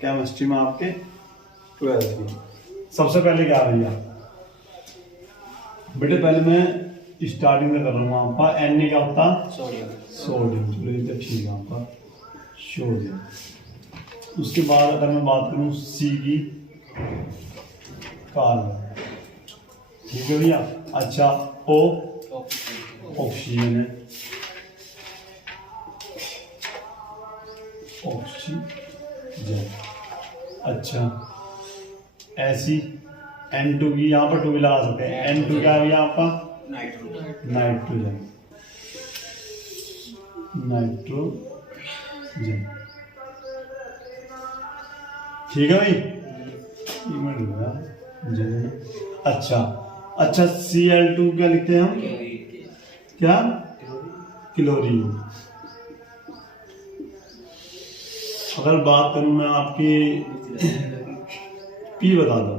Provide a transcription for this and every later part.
Chemistry में आपके 12th की। सबसे पहले क्या है भैया बेटे, पहले मैं स्टार्टिंग में कर रहा हूँ आपका Na क्या होता सोडियम, चलो ये ठीक है आपका सोडियम। उसके बाद अगर मैं बात करूँ C की कार्बन, ठीक है भैया। अच्छा O ऑक्सीजन है, ऑक्सीजन। अच्छा ऐसी N2 की यहाँ पर 2 भी लगा सकते हैं। N2 क्या है भैया आपका नाइट्रोजन, नाइट्रोजन, ठीक है भाई। अच्छा अच्छा Cl2 क्या लिखते हैं हम, क्या क्लोरीन। अगर बात करूं मैं आपकी P बता दो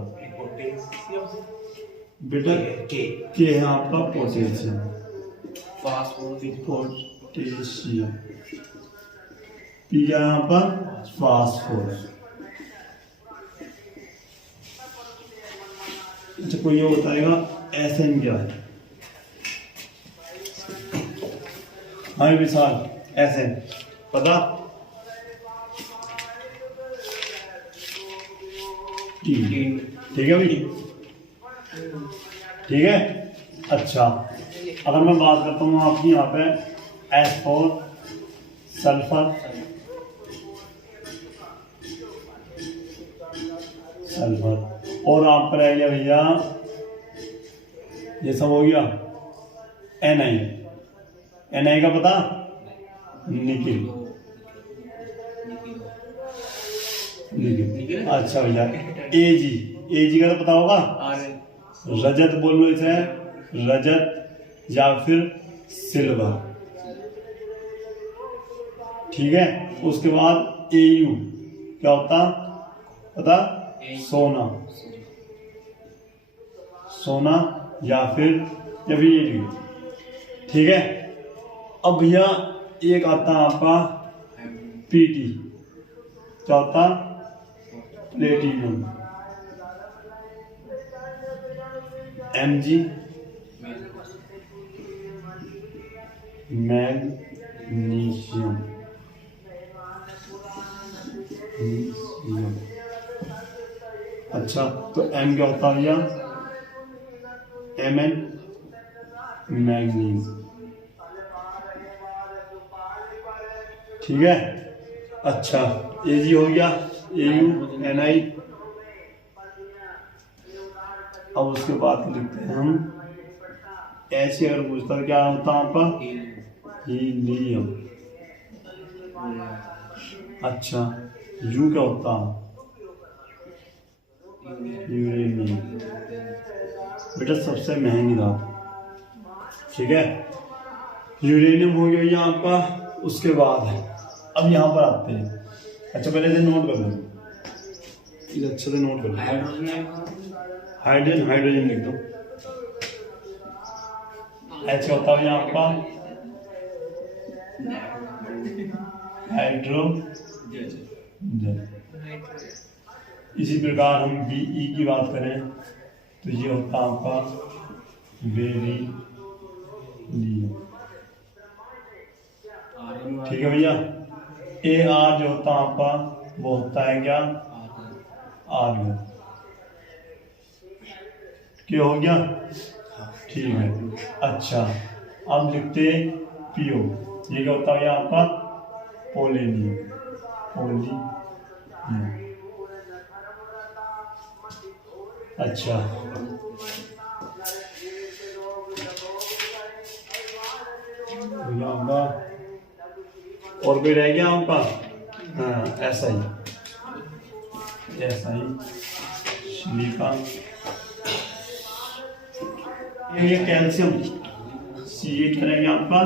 बेटा, के है आपका पोटेशियम, पोटेशियम। P क्या है यहाँ पर फास्फोरस। अच्छा कोई ये बताएगा Sn क्या है, हाँ विशाल Sn पता, ठीक है भाई, ठीक है। अच्छा अगर मैं बात करता हूँ आपकी यहाँ पे S4 सल्फर, सल्फर। और आप पर आएगा भैया ये सब हो गया Na, Na का पता निकिल, निकिल। अच्छा भैया Ag का तो पता होगा, रजत बोल लो इसे, रजत या फिर सिल्वर, ठीक है। उसके बाद Au क्या होता पता, सोना, सोना या फिर ठीक है। अब भैया एक आता है आपका Pt, क्या होता प्लेटिनम, Mg मैग्नीशियम, अच्छा तो M क्या होता है भैया, Mn मैग्नीज, ठीक है। अच्छा Ag हो गया, Au Ni। अब उसके बाद लिखते हैं हम ऐसे, अगर पूछता है क्या होता है आपका हीलियम। अच्छा U क्या होता है यूरेनियम, बेटा सबसे महंगी धातु, ठीक है। यूरेनियम हो गया यहाँ आपका। उसके बाद अब यहाँ पर आते हैं, अच्छा पहले से नोट कर लो, इसे अच्छे से नोट कर लो। हाइड्रोजन, हाइड्रोजन लिख दो। H होता है यहाँ आपका हाइड्रोजन। इसी प्रकार हम Be की बात करें तो ये होता है आपका बेरिलियम, ठीक है भैया। Ar जो होता है आपका वो होता है क्या आर्गन, क्या हो गया, ठीक है। अच्छा अब लिखते PO, ये क्या होता है आपका पोलेनियम, पोलेनियम। अच्छा होगा और कोई रह गया आपका, हाँ ऐसा ही सिलिकॉन। ये कैल्शियम C8 करेंगे आपका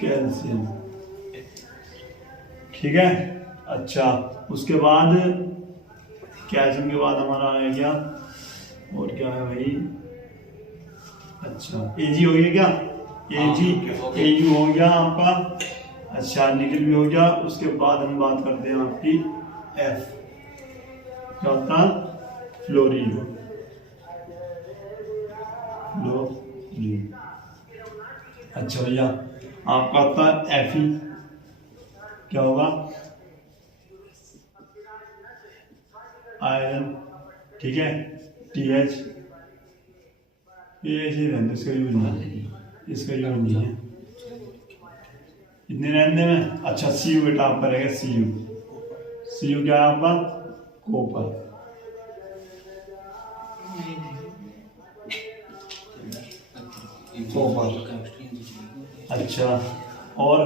कैल्शियम, ठीक है। अच्छा उसके बाद कैल्शियम के बाद हमारा आ गया और क्या है भाई, अच्छा Ag हो गया क्या, Ag Au हो गया आपका। अच्छा निकल भी हो गया। उसके बाद हम बात करते हैं आपकी एफ, क्या होता है? फ्लोरीन। फ्लोरीन। अच्छा भैया आपका होता है एफ, क्या होगा? आयरन। ठीक है, TH, ये ऐसे रहने, इसका यूज नहीं, इसका यूज नहीं है, इतने रहने में। अच्छा CU बेटा आपका रहेगा CU क्या है आपका? कॉपर। अच्छा और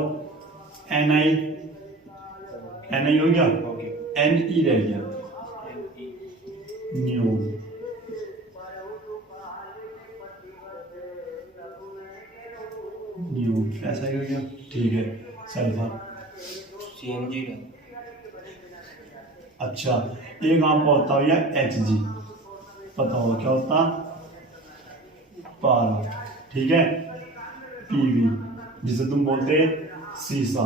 NI हो गया, NE रह गया, न्यू। ऐसा ही हो गया। ठीक है, सल्फर। CNG। अच्छा एक आपका होता है भैया HG, पता होगा क्या होता? पारा। ठीक है, PV जिसे तुम बोलते हैं सीसा।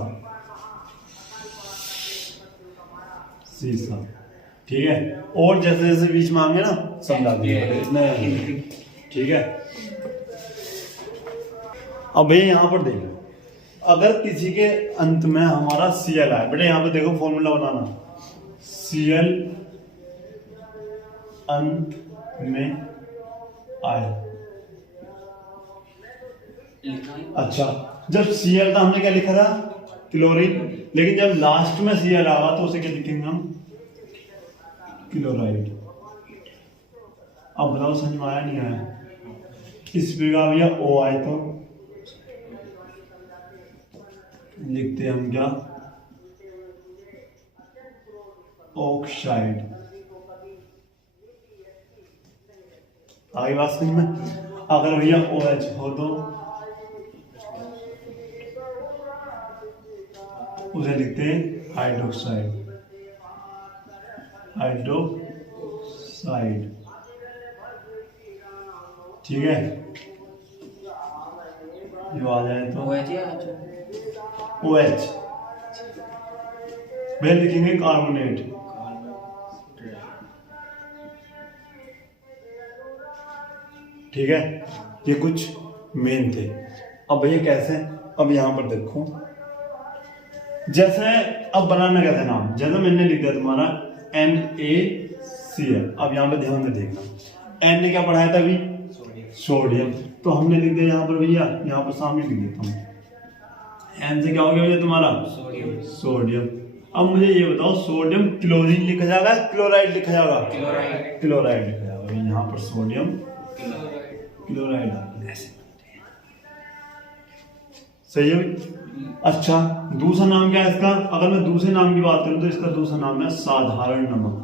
ठीक है, और जैसे जैसे बीच मांगे ना समझा देंगे इतना। ठीक है, अब भैया यहाँ पर देखो, अगर किसी के अंत में हमारा Cl आए, बेटा यहाँ पे देखो फॉर्मूला बनाना, Cl अंत में आए। अच्छा जब Cl था हमने क्या लिखा था? क्लोरीन। लेकिन जब लास्ट में Cl आगा तो उसे क्या लिखेंगे हम? क्लोराइड। अब बताओ समझ में आया नहीं आया? इस प्रकार भैया O आए तो लिखते हम क्या? ऑक्साइड। आगे बात समझ में? अगर भैया OH हो तो उसे लिखते हैं हाइड्रोक्साइड। ठीक है, जो आ जाए तो OH में लिखेंगे कार्बोनेट। ठीक है, ये कुछ मेन थे। अब भैया कैसे? अब यहां पर देखो, जैसे अब बनाना कैसे नाम, जैसे मैंने लिख दिया तुम्हारा NaCl। अब यहाँ पे ध्यान से देखना, N ने क्या पढ़ाया था अभी? सोडियम। तो हमने लिख दिया यहाँ पर भैया, यहाँ पर सामने लिख देता हूँ, N से क्या हो गया भैया तुम्हारा? सोडियम। अब मुझे ये बताओ, सोडियम क्लोरीन लिखा जाएगा, क्लोराइड लिखा जाएगा? क्लोराइड लिखा जाएगा। यहाँ पर सोडियम क्लोराइड ऐसे सही है भाई। अच्छा दूसरा नाम क्या है इसका? अगर मैं दूसरे नाम की बात करूं तो इसका दूसरा नाम है साधारण नमक।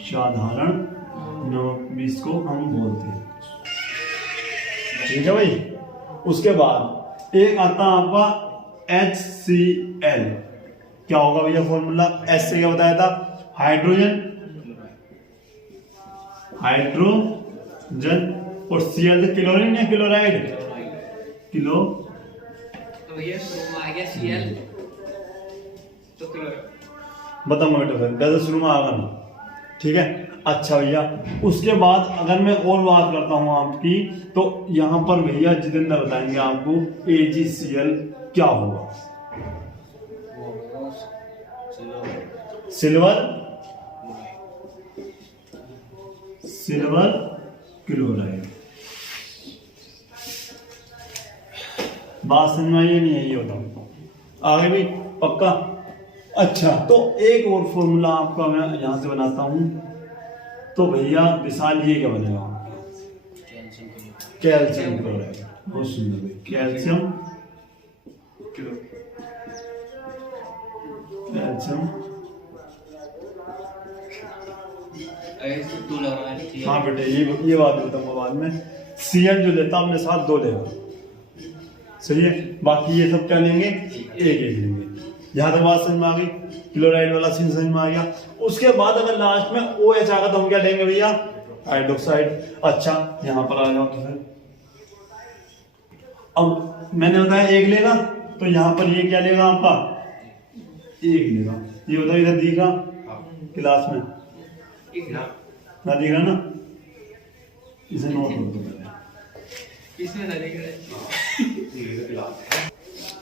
साधारण नमक भी इसको हम बोलते हैं। ठीक है भाई। उसके बाद एक आता है आपका HCl। क्या होगा भैया फॉर्मूला? एच से क्या बताया था? हाइड्रोजन और Cl से क्लोरीन या क्लोराइड? किलो तो ये शुरू में आ गया Cl तो क्लोराइड। बताऊंगा बेटा फिर, वैसे शुरू में आगा ना। ठीक है। अच्छा भैया उसके बाद अगर मैं और बात करता हूं आपकी, तो यहां पर भैया जितेंद्र बताएंगे आपको AgCl क्या होगा। Silver chloride. बात समझ में आई नहीं है? ये बताओ आगे भी पक्का। अच्छा तो एक और फॉर्मूला आपका मैं यहां से बनाता हूं, तो भैया विशाल ये क्या बनेगा? Calcium chloride. बहुत सुंदर भाई, कैल्शियम हाँ बेटे ये बात बताऊंगा बाद में। Cl जो लेता अपने साथ 2 लेगा, सही है। बाकी ये सब क्या लेंगे? एक लेंगे। यहाँ तक बात समझ में आ गई? क्लोराइड वाला सीन समझ में आ गया। उसके बाद अगर लास्ट में OH आएगा तो हम क्या लेंगे भैया? हाइड्रोक्साइड। अच्छा यहाँ पर आ जाओ तो फिर, अब मैंने बताया एक लेगा, तो यहाँ पर ये क्या लेगा आपका, एक लेगा। ये बताओ इधर दिख रहा क्लास में, ना दिख रहा ना, इसे नोट कर दो पहले। इसमें ना दिख रहा है।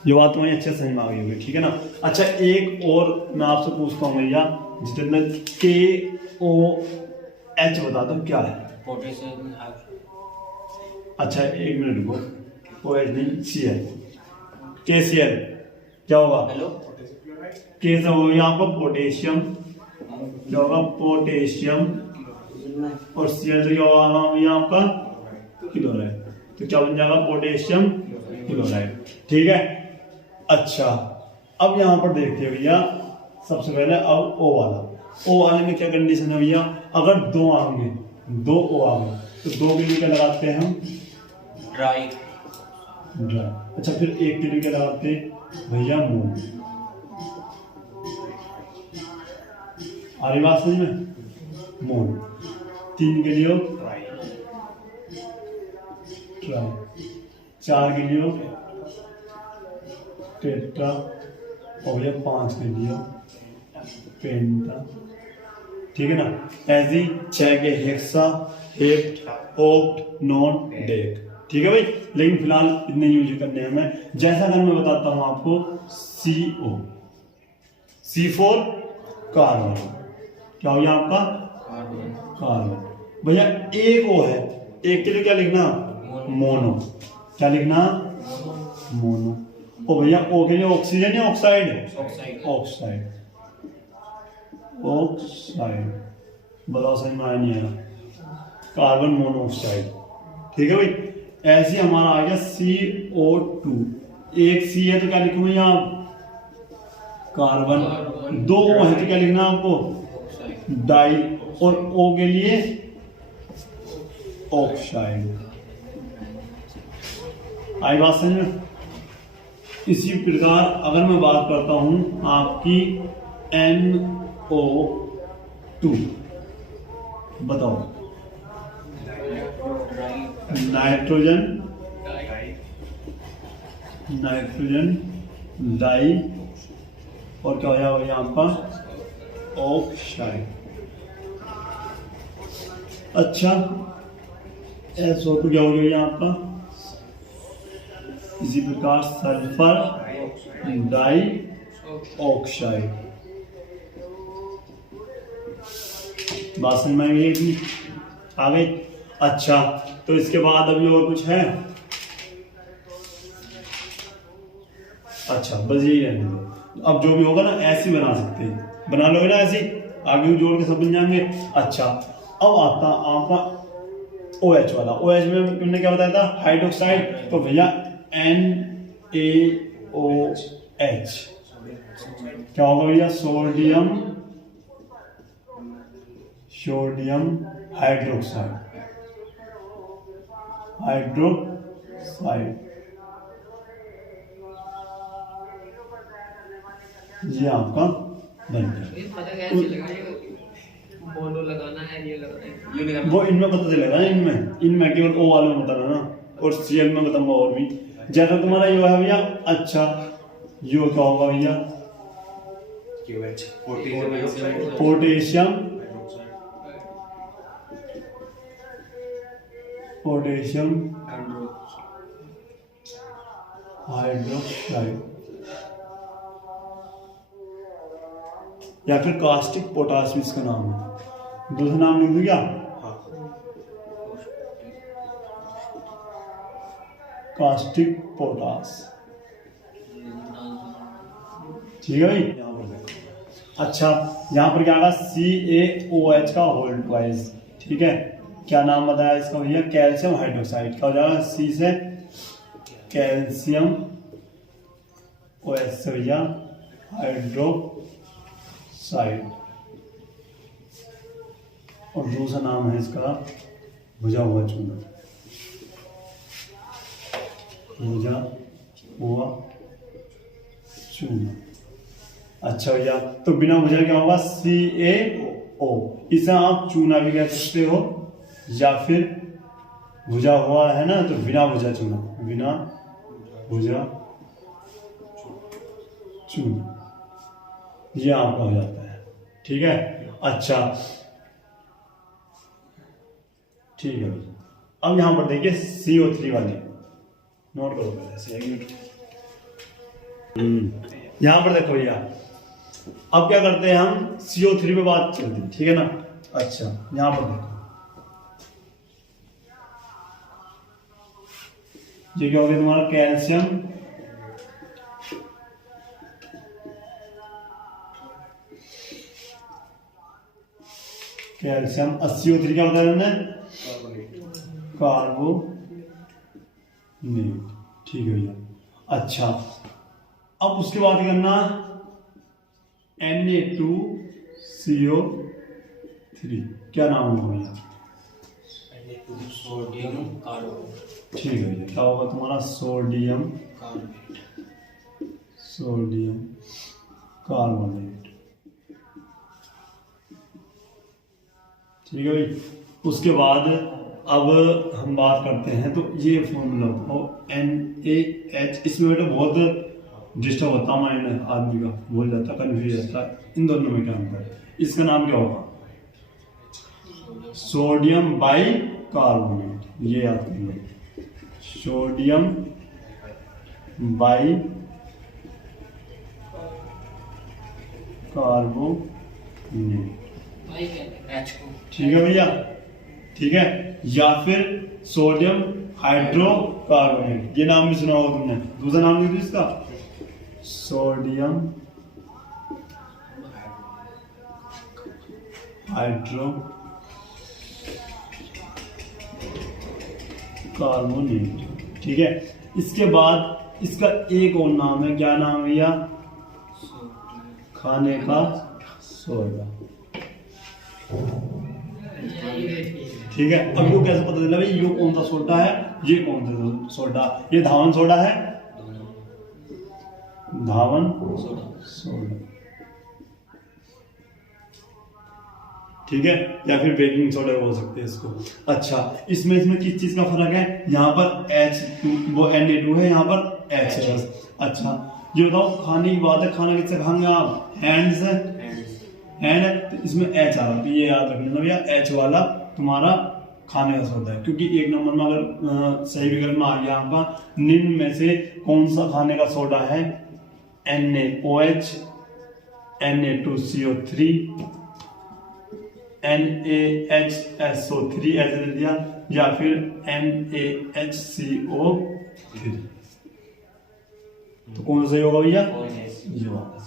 ये बात तुम्हारी अच्छे से समझ में आ गई होगी, ठीक है ना। अच्छा एक और मैं आपसे पूछता हूँ भैया, जितने KOH बता दो क्या है। अच्छा एक मिनट रुको, OH नहीं CL, KCl क्या होगा, K से होगा यहाँ पर पोटेशियम, क्या होगा पोटेशियम, और Cl से क्या होगा यहाँ आपका क्लोराइड, तो क्या बन जाएगा पोटेशियम क्लोराइड, ठीक है। अच्छा अब यहाँ पर देखते हैं भैया, सबसे पहले अब O वाले में क्या कंडीशन है भैया, अगर दो आएंगे, दो O आ गए तो दो के लिए क्या लगाते हैं हम, ड्राई। अच्छा फिर एक के लिए क्या लगाते हैं भैया, मोन। आ रही बात समझ में, मोन। तीन के लिए ट्राई, चार के लिए टेट्रा, और भैया पांच के लिए पेंटा, ठीक है ना। ऐसी छह के hexa, hept, oct, non, deck, ठीक है भाई। लेकिन फिलहाल इतने यूज करने हैं हमें। जैसा अगर मैं बताता हूं आपको CO, C4 कार्बन, क्या हो गया आपका कार्बन। भैया एक O है, एक के लिए क्या लिखना मोनो, क्या लिखना मोनो। और भैया O के लिए ऑक्सीजन या ऑक्साइड, ऑक्साइड, ऑक्साइड, बताओ समझ में आया नहीं आया, कार्बन मोनोऑक्साइड, ठीक है भाई। ऐसे हमारा आ गया CO2, एक C है तो क्या लिखूंगा यहाँ कार्बन, दो O है तो क्या लिखना आपको डाई, और O के लिए ऑक्साइड। आई बात समझ में। इसी प्रकार अगर मैं बात करता हूं आपकी NO2, बताओ नाइट्रोजन, नाइट्रोजन डाई, और क्या हो जाएगा यहाँ पर ऑक्साइड। अच्छा SO2 क्या हो गया यहाँ पर, इसी प्रकार सल्फर डाई ऑक्साइड। बात समझ में आई आ गई। अच्छा तो इसके बाद अभी और कुछ है, अच्छा बस यही रहने दो। अब जो भी होगा ना ऐसे बना सकते हैं, बना लोगे ना ऐसे, आगे जोड़ के सब बन जाएंगे। अच्छा अब आता आपका OH वाला। OH में तुमने क्या बताया था हाइड्रोक्साइड, तो भैया NaOH क्या होगा भैया सोडियम, सोडियम हाइड्रोक्साइड, हाइड्रोक्साइड, ये आपका बन गया। पता कैसे लगा ये मोनो लगाना है, ये लगाना है, वो इनमें पता चलेगा ना, इनमें केवल O वाले में बताना ना, और Cl में बताऊंगा और भी। जैसा तुम्हारा ये है भैया, अच्छा ये क्या होगा भैया पोटेशियम, पोटेशियम हाइड्रोक्साइड, या फिर कास्टिक पोटाश भी इसका नाम है। दूसरा नाम लिख दूं क्या, कास्टिक पोटाश, ठीक है भाई। यहाँ पर देखो, अच्छा यहाँ पर क्या आएगा CaOH का होल ट्वाइस, ठीक है। क्या नाम बताया इसका भैया कैल्शियम हाइड्रोक्साइड, क्या हो जाएगा C से कैल्शियम, OH से भैया हाइड्रोक्साइड, और दूसरा नाम है इसका भुजा हुआ चूना, भुजा हुआ चूना। अच्छा भैया तो बिना भुजा क्या होगा CaO, इसे आप चूना भी कह सकते हो, या फिर भुजा हुआ है ना तो बिना भुजा चूना, बिना भुजा चूना, ये आपका हो जाता है। ठीक है, अच्छा ठीक है भाई। अब यहाँ पर देखिए CO3 वाले नोट करो पहले से, एक मिनट। यहाँ पर देखो भैया, अब क्या करते हैं हम, CO3 पे बात चलती है, ठीक है ना। अच्छा यहाँ पर देखो, ये क्या हो गया तुम्हारा, कैल्शियम, कैल्शियम, CO3 क्या बताया हमने, कार्बोनेट। ठीक है भैया, अच्छा अब उसके बाद क्या करना, Na2CO3, क्या नाम होगा भैया, सोडियम कार्बोनेट। ठीक है भैया, क्या होगा तुम्हारा, सोडियम कार्बोनेट। ठीक है भाई, उसके बाद अब हम बात करते हैं, तो ये फॉर्मूला और NaH, इसमें बेटा बहुत डिस्टर्ब होता है माइंड आदमी का, भूल जाता है, कन्फ्यूज रहता है, इन दोनों में क्या अंतर है। इसका नाम क्या होगा, सोडियम बाई कार्बोनेट, ये याद करिए, सोडियम बाई कार्बोनेट। ठीक है भैया, ठीक है, या फिर सोडियम हाइड्रोकार्बोनेट, ये नाम भी सुना होगा तुमने, दूसरा नाम नहीं था इसका, सोडियम हाइड्रोकार्बोनेट। ठीक है, इसके बाद इसका एक और नाम है, क्या नाम है भैया, खाने का सोडा। ठीक है, अब वो कैसे पता चला भाई ये कौन सा सोडा है, ये कौन सा सोडा, ये धावन सोडा है, धावन सोडा। ठीक है, या फिर बेकिंग सोडा बोल सकते हैं इसको। अच्छा, इसमें किस चीज का फर्क है, यहाँ पर H2 वो Na2 है, यहाँ पर H है। अच्छा ये बताओ, खाने की बात है, खाना किससे खाएंगे आप, हैंड से, हैंड है, तो इसमें H आ रहा है, तो ये याद रखना भैया, H वाला तुम्हारा खाने का सोडा है। क्योंकि एक नंबर में अगर सही विकल्प में आ गया आपका, निम्न में से कौन सा खाने का सोडा है, NaOH, Na2CO3, NaHSO3 ऐसे दे दिया, या फिर NaHCO3, तो कौन सा सही होगा भैया, ये वाला।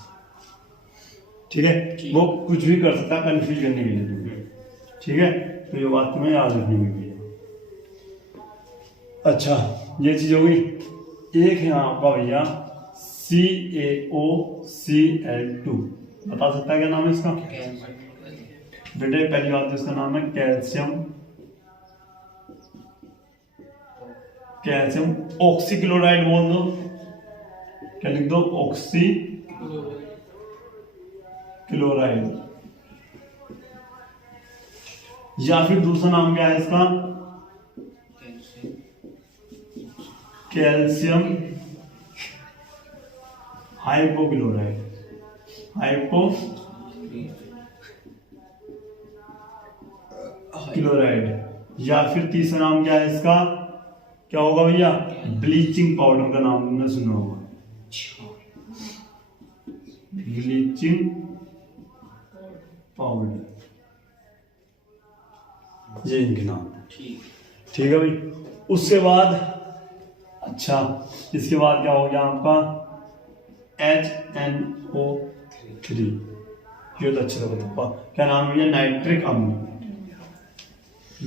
ठीक है, वो कुछ भी कर सकता है कंफ्यूज करने के लिए। ठीक है, तो ये बात तुम्हें याद रखनी होगी। अच्छा ये चीज हो गई। एक है आपका भैया CaOCl2, बता सकता है क्या नाम है इसका बेटे, पहली बात तो इसका नाम है कैल्शियम ऑक्सीक्लोराइड बोल दो, क्या लिख दो, ऑक्सीक्लोराइड। या फिर दूसरा नाम क्या है इसका, कैल्शियम हाइपोक्लोराइड, क्लोराइड। या फिर तीसरा नाम क्या है इसका, क्या होगा भैया, ब्लीचिंग पाउडर का नाम तुमने सुना होगा, ब्लीचिंग पाउडर, ये इनके नाम है। ठीक है भाई, उसके बाद अच्छा इसके बाद क्या हो गया आपका HNO3, ये तो अच्छा बताओ क्या नाम है, नाइट्रिक अम्ल,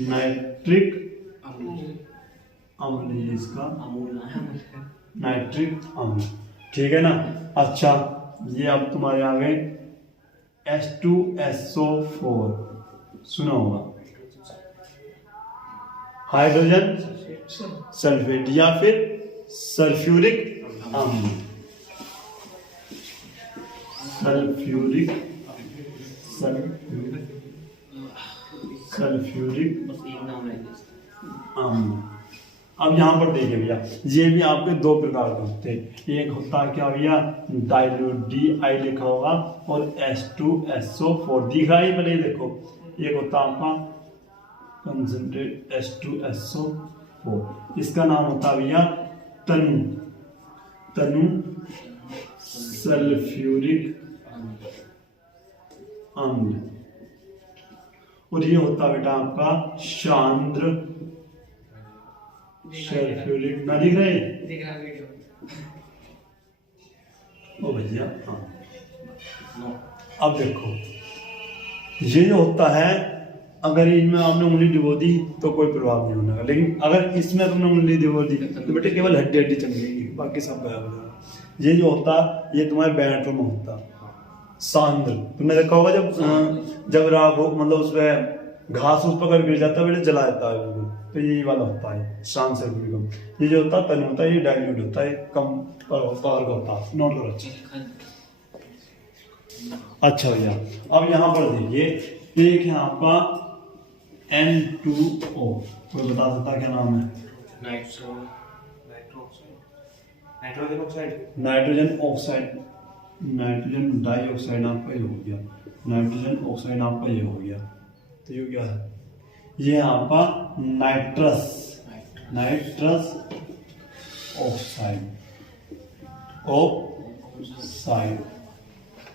नाइट्रिक अम्ल ये इसका, नाइट्रिक अम्ल। ठीक है ना। अच्छा ये अब तुम्हारे आ गए H2SO4, सुना होगा, हाइड्रोजन सल्फेट, या फिर सल्फ्यूरिक अम्ल, सल्फ्यूरिक अम्ल। अब यहाँ पर देखिए भैया, ये भी आपके दो प्रकार के होते हैं। एक होता है क्या भैया, डाइल्यूट, DI लिखा होगा, और H2SO4 दिख रहा है पहले देखो। एक होता है आपका कंसंट्रेट H2SO4, इसका नाम होता है भैया तनु सल्फ्यूरिक अम्ल, और ये होता है बेटा आपका सांद्र सल्फ्यूरिक, ना दिख रहे? दिख रहा वीडियो। ओ भैया हाँ, अब देखो ये जो होता है, अगर इनमें आपने उंगली डुबो दी तो कोई प्रभाव नहीं होने का, लेकिन अगर इसमें तुमने उंगली डुबो दी तो बेटे केवल हड्डी हड्डी चमकेगी, बाकी सब गायब हो जाएगा। ये जो होता ये तुम्हारे बैटरी में होता सांद्र, तुमने देखा होगा जब राख हो, मतलब उसमें घास उस पर गिर जाता है बेटे जला जाता है बिल्कुल, तो यही वाला होता है शान से भी कम। ये जो होता है तनु होता है, ये डाइल्यूट होता है, कम पावर का होता है। नोट करो अच्छा भैया। अब यहाँ पर देखिए, एक है आपका N2O, कोई बता सकता क्या नाम है? नाइट्रोजन ऑक्साइड, नाइट्रोजन डाइऑक्साइड आपका ये हो गया, नाइट्रोजन ऑक्साइड आपका ये हो गया, तो ये क्या है? ये है आपका नाइट्रस ऑक्साइड।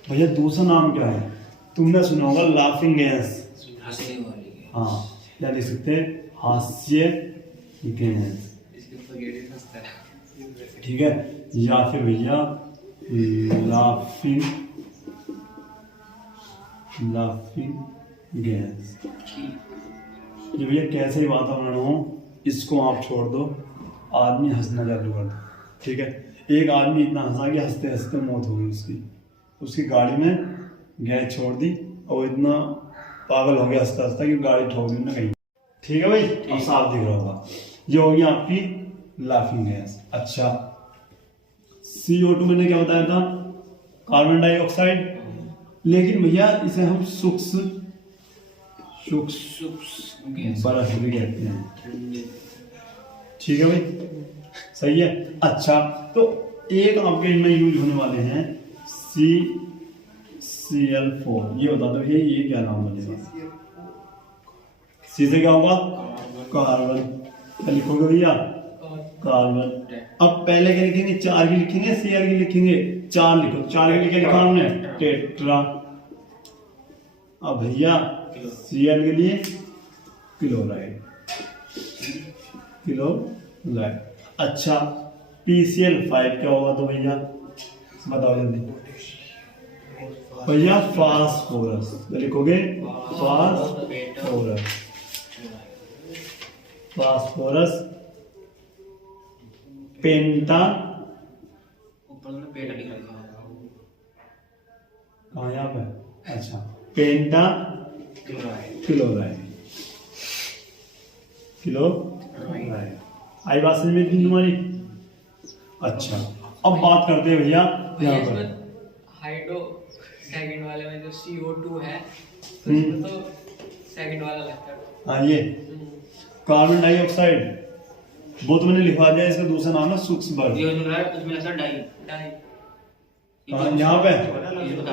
भैया दूसरा नाम क्या है? तुमने सुना होगा लाफिंग गैस, हंसने वाली। हाँ, क्या लिख सकते हैं? हास्य गैस, ठीक है। या फिर भैया लाफिंग गैस। ये भैया कैसे ही वातावरण हो, इसको आप छोड़ दो, आदमी हंसना चालू कर दो, ठीक है। एक आदमी इतना हंसा कि हंसते हंसते मौत हो गई उसकी गाड़ी में गैस छोड़ दी, और इतना पागल हो गया हंसता हंसता कि गाड़ी ठोक दी ना कहीं, ठीक है भाई। अब साफ दिख रहा होगा, ये होगी आपकी लाफिंग गैस। अच्छा, CO2 मैंने क्या बताया था? कार्बन डाइऑक्साइड, लेकिन भैया इसे हम सूक्ष्म बर्फ भी कहते हैं, ठीक है भाई, सही है। अच्छा, तो एक आपके इनमें यूज होने वाले हैं CCl4, ये बता दो भैया ये क्या नाम बनेगा? C से क्या होगा? कार्बन, क्या लिखोगे भैया? कार्बन। अब पहले क्या लिखेंगे? 4 की लिखेंगे, Cl की लिखेंगे? 4 लिखो, 4 के लिए क्या लिखा हमने? टेट्रा। अब भैया Cl के लिए क्लोराइड। अच्छा, PCl5 क्या होगा तो भैया बताओ जल्दी भैया? फास्फोरस, लिखोगे? फास्फोरस। पेंटा, कहाँ यहाँ पे? अच्छा, पेंटा क्लोराइड। आई बात समझ में तुम्हारी? अच्छा, अब बात करते हैं भैया यहाँ पर हाइड्रो सेकंड वाले में जो CO2 है, तो इसमें तो सेकंड वाला लगता है। हाँ, ये कार्बन डाइऑक्साइड, वो तो मैंने लिखवा दिया, इसका दूसरा नाम है सूक्ष्म बर्फ। ये जो है उसमें ऐसा डाई यहाँ पे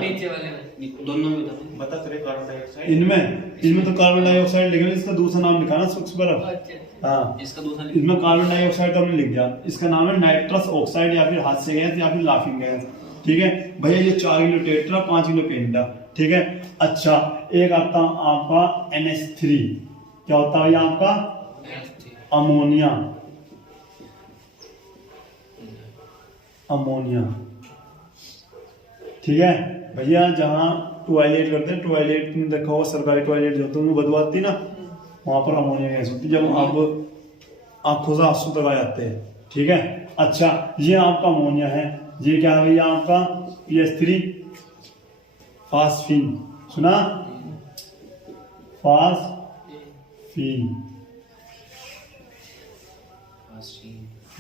नीचे वाले में दोनों में बता तेरे कार्बन डाइऑक्साइड, इनमें तो कार्बन डाइऑक्साइड लिखा है, इसका दूसरा नाम लिखा ना सूक्ष्म बर्फ। अच्छा, हाँ, इसका दूसरा इसमें कार्बन डाइऑक्साइड तो हमने लिख दिया, इसका नाम है नाइट्रस ऑक्साइड, या फिर हास्य गैस, या फिर लाफिंग गैस, ठीक है भैया। ये 4 किलो टेट्रा, 5 किलो पेंटा, ठीक है। अच्छा, एक आता आपका NH3, क्या होता है भैया आपका? अमोनिया। ठीक है भैया, जहाँ टॉयलेट करते हैं, टॉयलेट में देखा होगा सरकारी टॉयलेट जो होते हैं उनमें बदबू आती है ना, वहाँ पर अमोनिया गैस होती है जब आप आंखों से आंसू दबा जाते हैं, ठीक है। अच्छा, ये आपका अमोनिया है, ये क्या है भैया आपका? PH3 फास्फीन, सुना? फास्फीन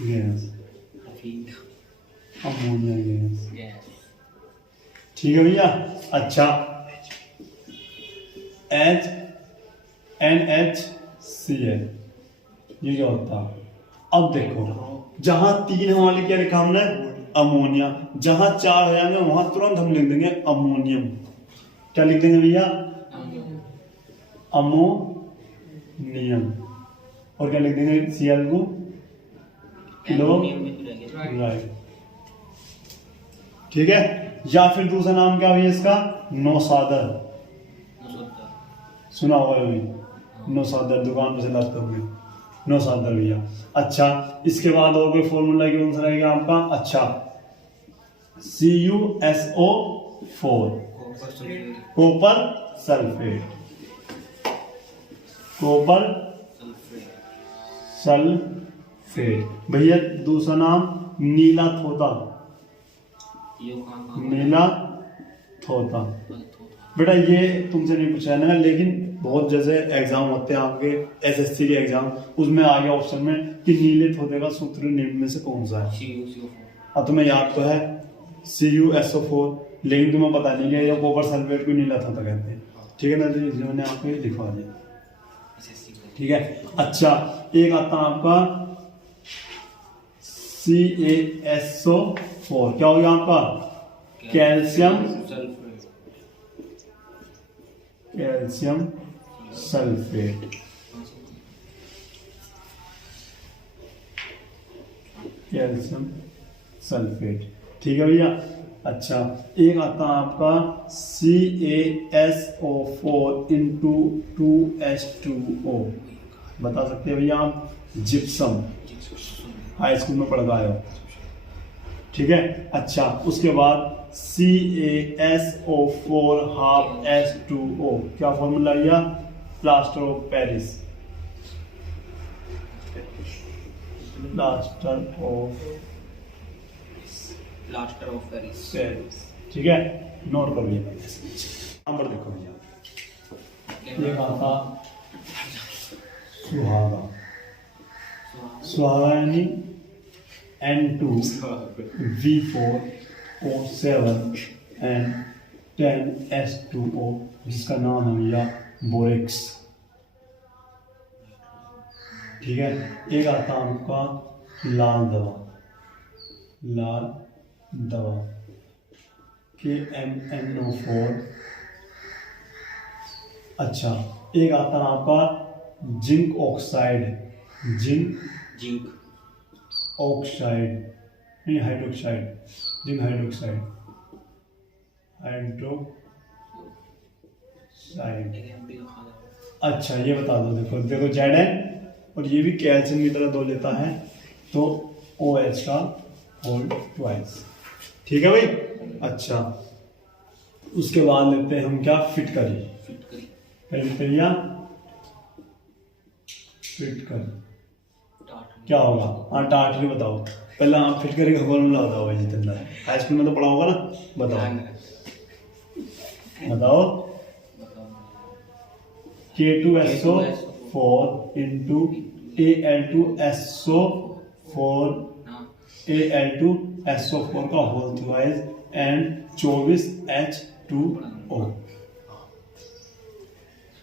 गैस, अमोनिया गैस, ठीक है भैया। अच्छा, NHCl, ये क्या होता है? अब देखो, जहां 3 हमारे क्या लिखा हमने, अमोनिया, जहां 4 हो जाएंगे वहां तुरंत हम लिख देंगे अमोनियम। क्या लिख देंगे भैया, अमोनियम। और क्या लिख देंगे, Cl को क्लोराइड। ठीक है, या फिर दूसरा नाम क्या भैया इसका, नौसादर। सुना होगा ये, नौसादर, दुकान पे से लाते होंगे नौसादर भैया। अच्छा, इसके बाद और कोई फॉर्मूला कौन सा रहेगा आपका, अच्छा CuSO4, copper sulphate, copper sulphate भैया। दूसरा नाम नीला थोता, नीला थोता। बेटा ये तुमसे नहीं पूछा है ना, लेकिन बहुत जैसे एग्जाम होते हैं आपके SSC के एग्जाम, उसमें आ गया ऑप्शन में कि नीले थोते का सूत्र निम्न में से कौन सा है। अब तुम्हें याद तो है CuSO4, लेकिन तुम्हें पता नहीं है ये कॉपर सल्फेट को नीला थोता कहते हैं। ठीक है ना, तो मैंने आपको ये लिखवा दिया। ठीक है, अच्छा एक आता है आपका CaSO4, क्या हो गया आपका, calcium, calcium sulphate. Calcium sulphate, ठीक है भैया। अच्छा, एक आता है आपका CaSO4 into 2H2O, बता सकते हैं भैया आप, जिप्सम, हाई स्कूल में पढ़ गए हो। ठीक है, अच्छा उसके बाद CaSO4 half H2O, क्या फॉर्मूला भैया, plaster of Paris, plaster of Paris. ठीक है, नोट कर भैया, नंबर देखो भैया। एक आता सुहागा, सुहागा यानी N2V4O7 and 10H2O, जिसका नाम है भैया बोरेक्स। ठीक है, एक आता आपका लाल दवा, लाल दवा KMNO4। अच्छा, एक आता है आपका जिंक ऑक्साइड, जिंक ऑक्साइड नहीं, हाइड्रोक्साइड, जिंक हाइड्रोक्साइड, हाइड्रोक्साइड। अच्छा ये बता दो, देखो देखो Zn, और ये भी कैल्शियम की तरह दो लेता है, तो OH का होल ट्वाइस। ठीक है भाई। अच्छा उसके बाद लेते हैं हम क्या, फिटकरी, भैया फिटकरी क्या होगा, हाँ टाटरी बताओ पहले, आप फिटकरी का फॉर्मूला बताओ भाई जितेंद्र, हाई स्कूल में तो पढ़ा होगा ना, बताओ बताओ। K2SO4 into Al2SO4 का whole twice and 24H2O।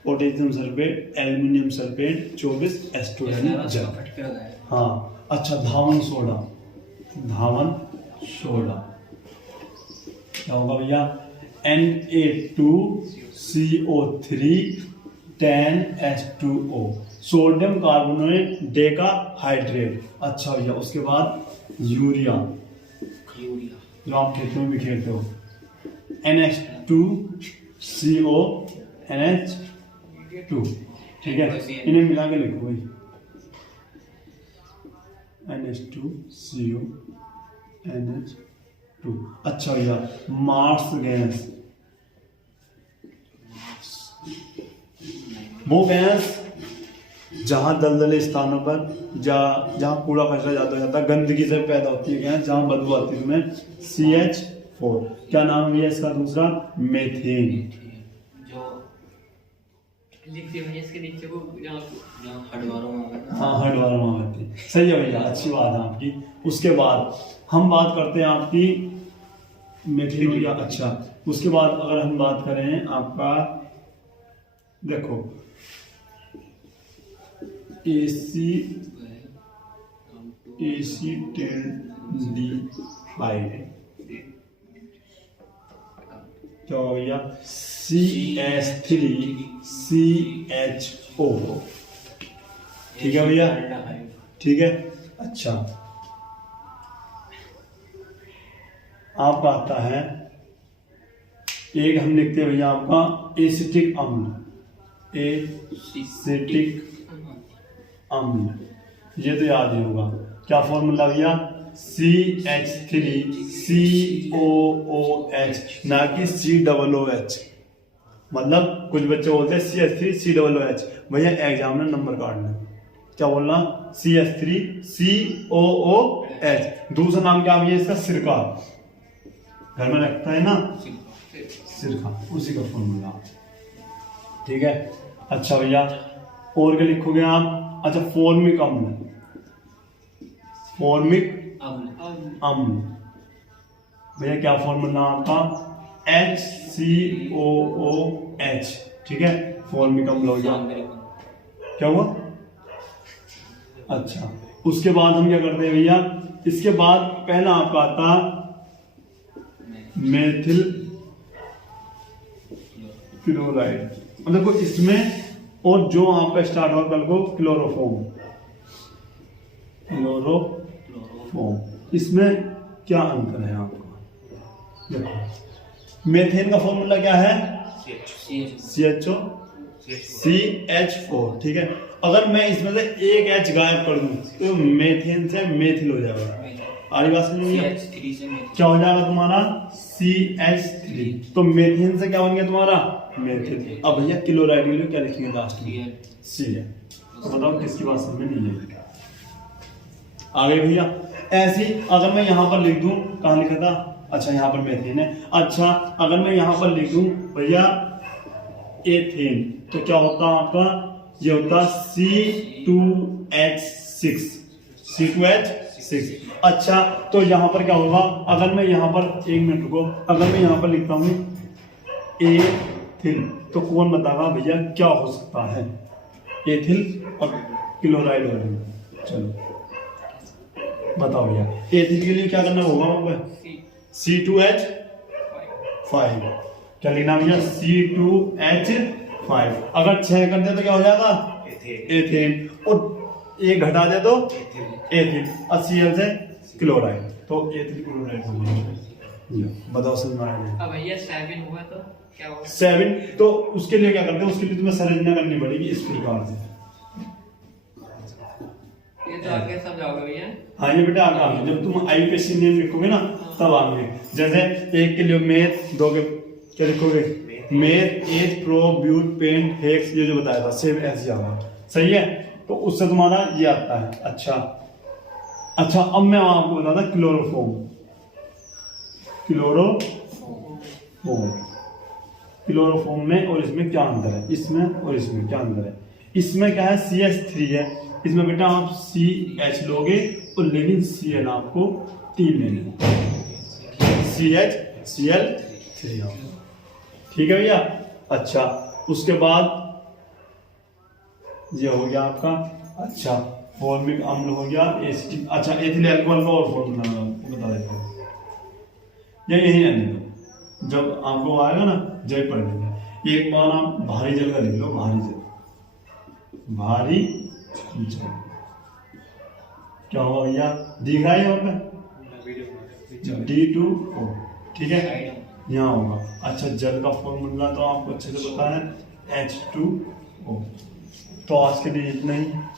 Potassium sulphate, aluminium sulphate, 24H2 जल। हाँ अच्छा, धावन सोडा, धावन सोडा क्या होगा भैया, Na2CO3 10H2O, sodium carbonate decahydrate. अच्छा भैया, उसके बाद यूरिया, जो आप खेतों में भी खेलते हो, NH2CO NH2। ठीक है, इन्हें मिला के लिखो भाई, NH2CO NH2। अच्छा भैया, मार्स गैस, वो गैस जहाँ दलदले स्थानों पर जहाँ कूड़ा कचरा ज्यादा हो जाता है, गंदगी से पैदा होती है गैस, जहाँ बदबू आती है उसमें CH4। क्या नाम है इसका दूसरा, मेथेन। लिखते हैं इसके नीचे को, हाँ हडवारों में आती है, सही है भैया, अच्छी बात है आपकी। उसके बाद हम बात करते हैं आपकी मेथेन या। अच्छा उसके बाद अगर हम बात करें आपका, देखो एसिटिल्डिहाइड, क्या हो गया CH3CHO, ठीक है भैया, ठीक है। अच्छा आपका आता है एक, हम लिखते हैं भैया आपका एसिटिक अम्ल, एसिटिक अम्ल, ये तो याद ही होगा। क्या फॉर्मूला भैया CH3COOH, ना कि COOH। मतलब कुछ बच्चे बोलते हैं CH3COOH, भैया एग्जाम में नंबर काटना, क्या बोलना CH3COOH। दूसरा नाम क्या भैया इसका, सिरका, घर में लगता है ना सिरका, उसी का फॉर्मूला, ठीक है। अच्छा भैया और क्या लिखोगे आप, अच्छा फॉर्मिक अम्ल, फॉर्मिक अम्ल, भैया क्या फॉर्मूला आपका HCOOH, ठीक है, फॉर्मिक अम्ल हो गया। क्या हुआ, अच्छा उसके बाद हम क्या करते हैं भैया, इसके बाद पहला आपका आता मेथिल क्लोराइड, देखो इसमें और जो आपका स्टार्ट होगा कल को क्लोरोफॉर्म, क्लोरोफॉर्म, इसमें क्या अंतर है आपका, देखो मेथेन का फॉर्मूला क्या है CH4, ठीक है। अगर मैं इसमें से एक H गायब कर दूं तो मेथेन से मेथिल हो जाएगा, आरी बात समझ में, क्या हो जाएगा तुम्हारा CH3, तो मेथेन से क्या बन गया तुम्हारा मेथिल। अब भैया क्लोराइड के लिए क्या लिखेंगे लास्ट में, C है, तो बताओ किसकी बात समझ में नहीं है। आगे भैया ऐसी अगर मैं यहाँ पर लिख दूं, कहाँ लिखा था, अच्छा यहाँ पर मेथेन है। अच्छा अगर मैं यहाँ पर लिख दूं भैया एथेन, तो क्या होता है आपका, ये होता C2H6, C2H6। अच्छा तो यहाँ पर क्या होगा, अगर मैं यहाँ पर, एक मिनट रुको, अगर मैं यहाँ पर लिखता हूँ एथिल, तो कौन बताएगा भैया क्या हो सकता है, एथिल और क्लोराइड हो रही है। चलो बताओ भैया एथिल के लिए क्या करना होगा, C2H5, क्या लिखना भैया C2H5। अगर 6 कर दे तो क्या हो जाएगा एथेन, और एक घटा दे तो एथिल, और Cl से क्लोराइड, तो एथिल क्लोराइड हो जाएगा। बताओ समझ में आया। अब भैया 7 हुआ तो क्या होगा, 7, तो उसके लिए क्या करते हैं, उसके लिए तुम्हें संरचना करनी पड़ेगी इस प्रकार से। ये तो आगे समझाओगे भैया, हाँ ये बेटा आगे जब तुम आईयूपीएसी नेम लिखोगे ना तब आगे, जैसे एक के लिए मेथ, दो के क्या लिखोगे मेथ, एथ, प्रो, ब्यूट, पेंट, हेक्स, ये जो बताया था सेम ऐसे आएगा, सही है। तो उससे तुम्हारा ये आता है। अच्छा अच्छा अब मैं आपको बता था क्लोरोफॉर्म, क्लोरोफॉर्म में और इसमें क्या अंतर है, इसमें और इसमें क्या अंतर है। इसमें क्या है CH3 है, इसमें बेटा आप CH लोगे और लेकिन Cl आपको 3 लेने, CH3, ठीक है भैया। अच्छा उसके बाद ये हो गया आपका, अच्छा फॉर्मिक अम्ल हो गया, एसिटिक, अच्छा एथिल अल्कोहल का और फॉर्मूला बता देता हूँ, या यही रहने दो, जब आपको आएगा ना जय पढ़ लेंगे। एक बार आप भारी जल का लिख लो, भारी जल, भारी जल क्या होगा भैया, दिख रहा है यहाँ पे D2O, ठीक है यहाँ होगा। अच्छा जल का फॉर्मूला तो आपको अच्छे से पता है H2O। तो आज के लिए इतना ही।